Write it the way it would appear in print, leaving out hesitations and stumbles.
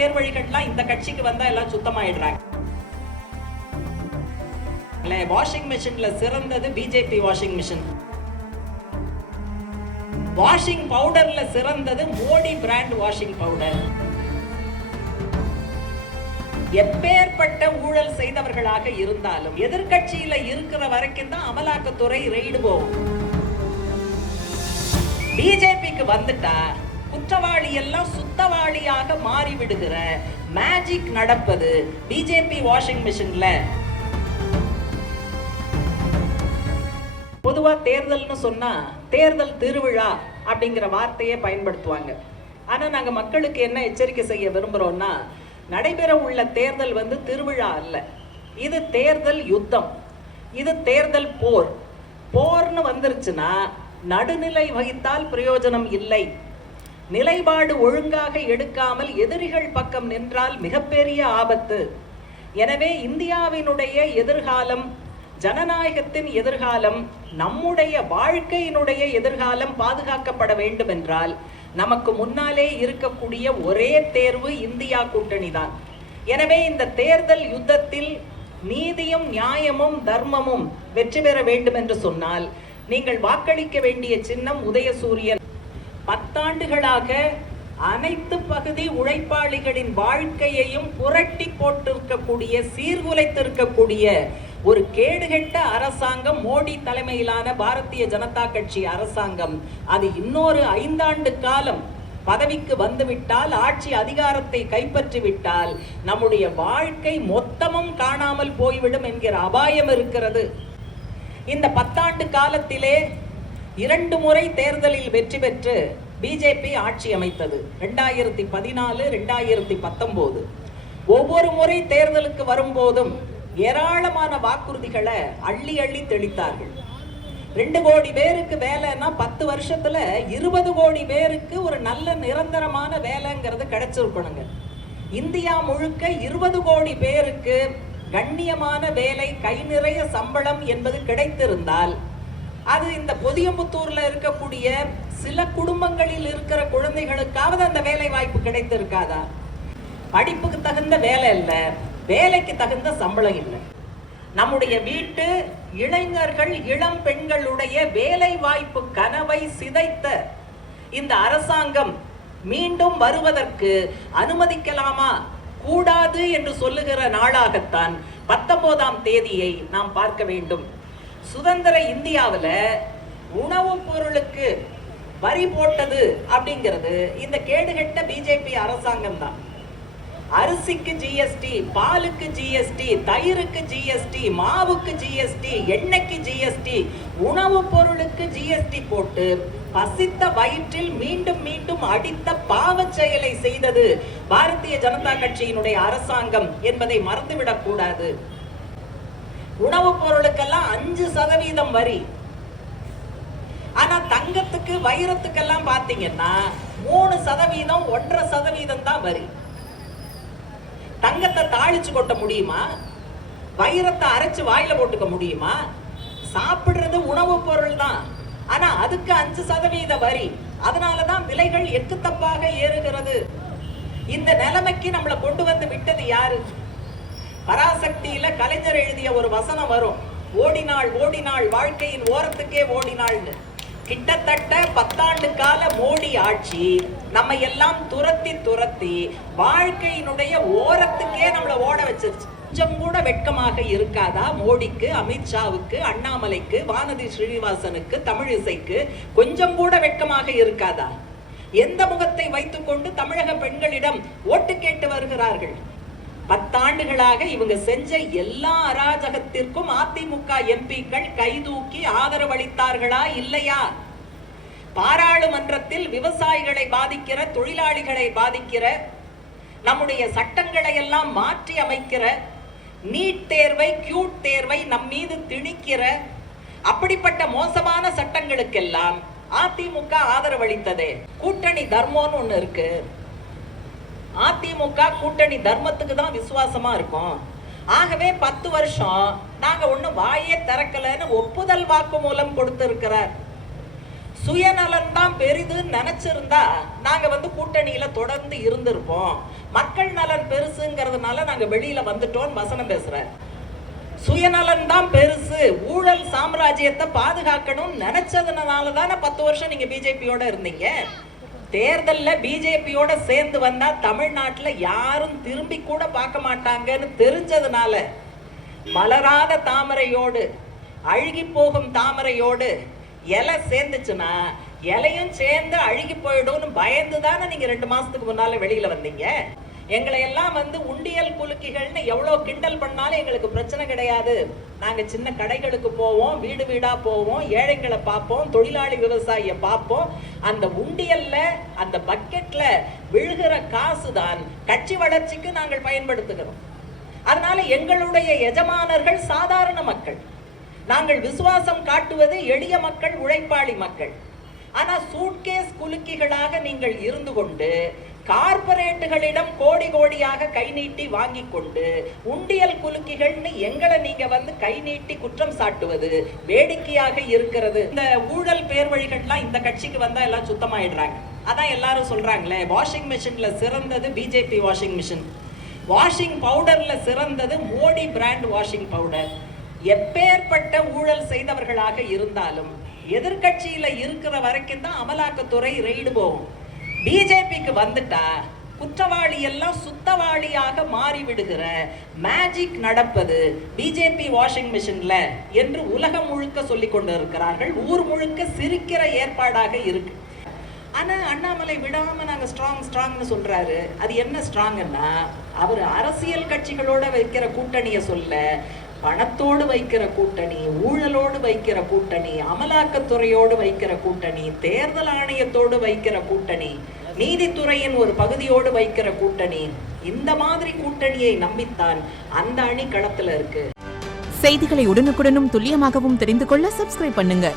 பேர் வழிகள்லாம் இந்த கட்சிக்கு வந்தா எல்லாம் சுத்தமாயிடுறாங்க. வாஷிங் மிஷின்ல சிறந்தது பிஜேபி வாஷிங் மிஷின். வாஷிங் பவுடர்ல சிறந்தது மோடி பிராண்ட் வாஷிங் பவுடர். எப்பேற்பட்ட ஊழல் செய்தவர்களாக இருந்தாலும் எதிர்கட்சியில இருக்கிற வரைக்கும் தான் அமலாக்கத்துறை ரெய்டு போகும். பிஜேபிக்கு வந்துட்டா குற்றவாளி எல்லாம் சுத்தவாளியாக மாறிவிடுகிற மேஜிக் நடப்பது பிஜேபி வாஷிங் மிஷின்ல. பொதுவா தேர்தல்னு சொன்னா தேர்தல் திருவிழா அப்படிங்கிற வார்த்தையை பயன்படுத்துவாங்க. ஆனா நாங்க மக்களுக்கு என்ன எச்சரிக்கை செய்ய விரும்புறோம்னா, நடைபெற உள்ள தேர்தல் திருவிழா அல்ல, இது தேர்தல் யுத்தம், இது தேர்தல் போர். போர்னு வந்துருச்சுன்னா நடுநிலை வகித்தால் பிரயோஜனம் இல்லை. நிலைப்பாடு ஒழுங்காக எடுக்காமல் எதிரிகள் பக்கம் நின்றால் மிகப்பெரிய ஆபத்து. எனவே இந்தியாவினுடைய எதிர்காலம், ஜனநாயகத்தின் எதிர்காலம், நம்முடைய வாழ்க்கையினுடைய எதிர்காலம் பாதுகாக்கப்பட வேண்டும் என்றால் நமக்கு முன்னாலே இருக்கக்கூடிய ஒரே தேர்வு இந்தியா கூட்டணி தான். எனவே இந்த தேர்தல் யுத்தத்தில் நீதியும் நியாயமும் தர்மமும் வெற்றி பெற வேண்டும் என்று சொன்னால் நீங்கள் வாக்களிக்க வேண்டிய சின்னம் உதயசூரியன். 10 ஆண்டுகளாக அனைத்து பகுதி உழைப்பாளிகளின் வாழ்க்கையையும் புரட்டி போட்டிருக்கக்கூடிய, சீர்குலைத்திருக்கக்கூடிய ஒரு கேடுகெட்ட அரசாங்கம் மோடி தலைமையிலான பாரதிய ஜனதா கட்சி அரசாங்கம். அது இன்னொரு 5 ஆண்டு காலம் பதவிக்கு வந்துவிட்டால், ஆட்சி அதிகாரத்தை கைப்பற்றி விட்டால் நம்முடைய வாழ்க்கை மொத்தமும் காணாமல் போய்விடும் என்கிற அபாயம் இருக்கிறது. இந்த 10 ஆண்டு காலத்திலே 2 முறை தேர்தலில் வெற்றி பெற்று பிஜேபி ஆட்சி அமைத்தது. 2014, 2019. ஒவ்வொரு முறை தேர்தலுக்கு வரும்போதும் ஏராளமான வாக்குறுதிகளை அள்ளி அள்ளி தெளித்தார்கள். 2 கோடி பேருக்கு வேலைன்னா 10 வருஷத்துல 20 கோடி பேருக்கு ஒரு நல்ல நிரந்தரமான வேலைங்கிறது கிடைச்சிருக்கணுங்க. இந்தியா முழுக்க 20 கோடி பேருக்கு கண்ணியமான வேலை, கை நிறைய சம்பளம் என்பது கிடைத்திருந்தால் அது இந்த பொதியம்புத்தூர்ல இருக்கக்கூடிய சில குடும்பங்களில் இருக்கிற குழந்தைகளுக்காவது அந்த வேலை வாய்ப்பு கிடைத்திருக்காதா? படிப்புக்கு தகுந்த வேலை இல்லை, வேலைக்கு தகுந்த சம்பளம் இல்லை. நம்முடைய வீட்டு இளைஞர்கள், இளம் பெண்களுடைய வேலை வாய்ப்பு கனவை சிதைத்த இந்த அரசாங்கம் மீண்டும் வருவதற்கு அனுமதிக்கலாமா கூடாது என்று சொல்லுகிற நாளாகத்தான் 19ஆம் தேதியை நாம் பார்க்க வேண்டும். சுதந்திர இந்தியாவில் உணவுப் பொருளுக்கு வரி போட்டது அப்படிங்கிறது இந்த கேடுகெட்ட பிஜேபி அரசாங்கம் தான். அரிசிக்கு ஜிஎஸ்டி, பாலுக்கு ஜிஎஸ்டி, தயிருக்கு ஜிஎஸ்டி, மாவுக்கு ஜிஎஸ்டி, எண்ணெய்க்கு ஜிஎஸ்டி, உணவுப் பொருளுக்கு ஜிஎஸ்டி போட்டு பசித்த வயிற்றில் மீண்டும் மீண்டும் அடித்த பாவச் செயலை செய்தது பாரதிய ஜனதா கட்சியினுடைய அரசாங்கம் என்பதை மறந்துவிடக் கூடாது. உணவுப் பொருளுக்கெல்லாம் 5% வரி. ஆனா தங்கத்துக்கு, வைரத்துக்கெல்லாம் பாத்தீங்கன்னா 3%, 1.5% தான் வரி. தங்கத்தை தாளிச்சு கொட்ட முடியுமா? வைரத்தை அரைச்சு வாயில போட்டுக்க முடியுமா? சாப்பிடுறது உணவுப் பொருள் தான், ஆனா அதுக்கு 5% வரி. அதனாலதான் விலைகள் எக்குத்தப்பாக ஏறுகிறது. இந்த நிலைமைக்கு நம்மளை கொண்டு வந்து விட்டது யாரு? பராசக்தியில கலைஞர் எழுதிய ஒரு வசனம் வரும், ஓடினாள் ஓடினாள் வாழ்க்கையின் ஓரத்துக்கே ஓடினாள்னு. கிட்டத்தட்ட 10 ஆண்டு கால மோடி ஆட்சி நம்ம எல்லாம் துரத்தி துரத்தி வாழ்க்கையினுடைய ஓரத்துக்கே நம்மளை ஓட வச்சிருச்சு. கொஞ்சம் கூட வெட்கமாக இருக்காதா மோடிக்கு, அமித்ஷாவுக்கு, அண்ணாமலைக்கு, வானதி ஸ்ரீனிவாசனுக்கு, தமிழிசைக்கு கொஞ்சம் கூட வெட்கமாக இருக்காதா? எந்த முகத்தை வைத்துக்கொண்டு தமிழக பெண்களிடம் ஓட்டு கேட்டு வருகிறார்கள்? 10 ஆண்டுகளாக இவங்க செஞ்ச எல்லா அராஜகத்திற்கும் அதிமுக எம்பிக்கள் கைதூக்கி ஆதரவளித்தார்களா இல்லையா? பாராளுமன்றத்தில் விவசாயிகளை பாதிக்கிற, தொழிலாளிகளை பாதிக்கிற, நம்முடைய சட்டங்களை எல்லாம் மாற்றி அமைக்கிற, நீட் தேர்வை, கியூட் தேர்வை நம் மீது திணிக்கிற அப்படிப்பட்ட மோசமான சட்டங்களுக்கெல்லாம் அதிமுக ஆதரவளித்ததே. கூட்டணி தர்மம்னு ஒண்ணு இருக்கு. அதிமுக கூட்டணி தர்மத்துக்கு தான் விசுவாசமா இருக்கும். ஆகவே 10 வருஷம் நாங்க ஒண்ணு வாயே திறக்கலன்னு ஒப்புதல் வாக்கு மூலம் கொடுத்திருக்கிறார். சுயநலன் தான் பெரிதுன்னு நினைச்சிருந்தா நாங்க வந்து கூட்டணியில தொடர்ந்து இருந்திருப்போம். மக்கள் நலன் பெருசுங்கிறதுனால நாங்க வெளியில வந்துட்டோம் வசனம் பேசுற. சுயநலன் தான் பெருசு, ஊழல் சாம்ராஜ்யத்தை பாதுகாக்கணும் நினைச்சதுனால தானே 10 வருஷம் நீங்க பிஜேபியோட இருந்தீங்க. தேர்தல்ல பிஜேபியோட சேர்ந்து வந்தா தமிழ்நாட்டுல யாரும் திரும்பி கூட பார்க்க மாட்டாங்கன்னு தெரிஞ்சதுனால மலராத தாமரையோடு அழுகி போகும் தாமரையோடு இலை சேர்ந்துச்சுன்னா இலையும் சேர்ந்து அழுகி போயிடும்னு பயந்து தானே நீங்க 2 மாசத்துக்கு முன்னால வெளியில வந்தீங்க. எங்களை எல்லாம் வந்து உண்டியல் குலுக்கிகள்னு எவ்வளோ கிண்டல் பண்ணாலும் எங்களுக்கு பிரச்சனை கிடையாது. நாங்க சின்ன கடைகளுக்கு போவோம், வீடு வீடா போவோம், ஏழைங்களை பார்ப்போம், தொழிலாளி விவசாயியை பார்ப்போம். அந்த உண்டியல்ல அந்த பக்கெட்ல விழுகிற காசு தான் கட்சி வளர்ச்சிக்கு நாங்கள் பயன்படுத்துகிறோம். அதனால எங்களுடைய எஜமானர்கள் சாதாரண மக்கள். நாங்கள் விசுவாசம் காட்டுவது எளிய மக்கள், உழைப்பாளி மக்கள். ஆனா சூட்கேஸ் குலுக்கிகளாக நீங்கள் இருந்து கொண்டு கார்பரேட்டுகளிடம் கோடி கோடியாக கை நீட்டி வாங்கி கொண்டு உண்டியல் குலுக்கிகள்னு எங்களை நீங்க வந்து கை நீட்டி குற்றம் சாட்டுவது வேடிக்கையாக இருக்கிறது. இந்த ஊழல் பேர் வழிகள்லாம் இந்த கட்சிக்கு வந்தா எல்லாம் சுத்தமாயிடுறாங்க. அதான் எல்லாரும் சொல்றாங்களே, வாஷிங் மிஷின்ல சிறந்தது பிஜேபி வாஷிங் மிஷின், வாஷிங் பவுடர்ல சிறந்தது மோடி பிராண்ட் வாஷிங் பவுடர். எப்பேற்பட்ட ஊழல் செய்தவர்களாக இருந்தாலும் எதிர்கட்சியில இருக்கிற வரைக்கும் தான் அமலாக்கத்துறை ரெய்டு போகும். பிஜேபிக்கு வந்துட்டா குற்றவாளி எல்லாம் சுத்தவாளியாக மாறி விடுகிற மேஜிக் நடப்பது பிஜேபி வாஷிங் மிஷின்ல என்று உலகம் முழுக்க சொல்லிக் கொண்டு இருக்கிறார்கள். ஊர் முழுக்க சிரிக்கிற ஏற்பாடாக இருக்கு. ஆனா அண்ணாமலை விடாம நாங்க ஸ்ட்ராங்னு சொல்றாரு. அது என்ன ஸ்ட்ராங்னா, அவர் அரசியல் கட்சிகளோட வைக்கிற கூட்டணியை சொல்ல, பணத்தோடு வைக்கிற கூட்டணி, ஊழலோடு வைக்கிற கூட்டணி, அமலாக்கத்துறையோடு வைக்கிற கூட்டணி, தேர்தல் ஆணையத்தோடு வைக்கிற கூட்டணி, நீதித்துறையின் ஒரு பகுதியோடு வைக்கிற கூட்டணி, இந்த மாதிரி கூட்டணியை நம்பித்தான் அந்த அணி களத்துல இருக்கு. செய்திகளை உடனுக்குடனும் துல்லியமாகவும் தெரிந்து கொள்ள சப்ஸ்கிரைப் பண்ணுங்க.